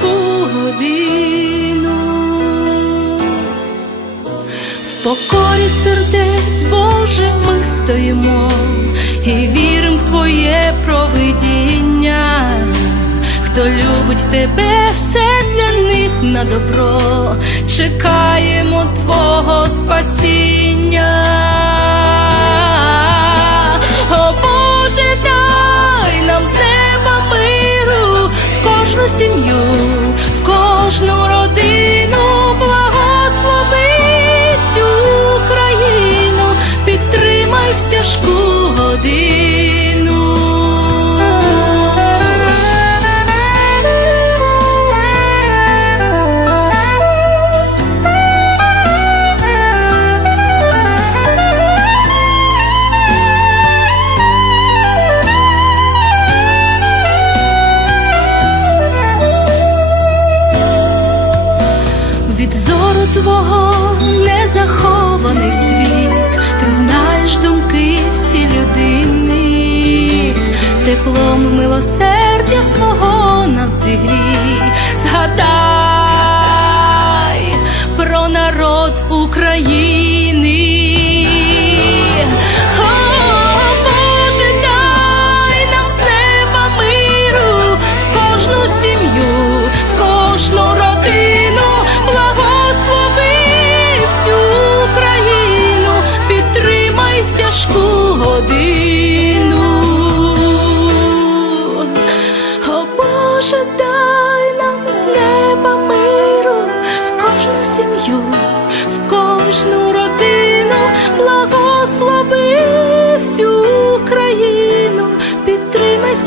підтримай в тяжку годину. В покорі сердець, Боже, ми стоїмо і віримо в Твоє провидіння. Хто любить тебе, все для них на добро, чекаємо Твого спасіння. О Боже, дай нам з неба миру в кожну сім'ю, Від зору твого не захований світ, ти знаєш думки всі людини, теплом милосердя свого нас зігрій, згадай про народ України.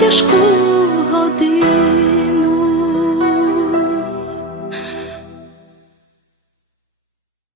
ліжку годин.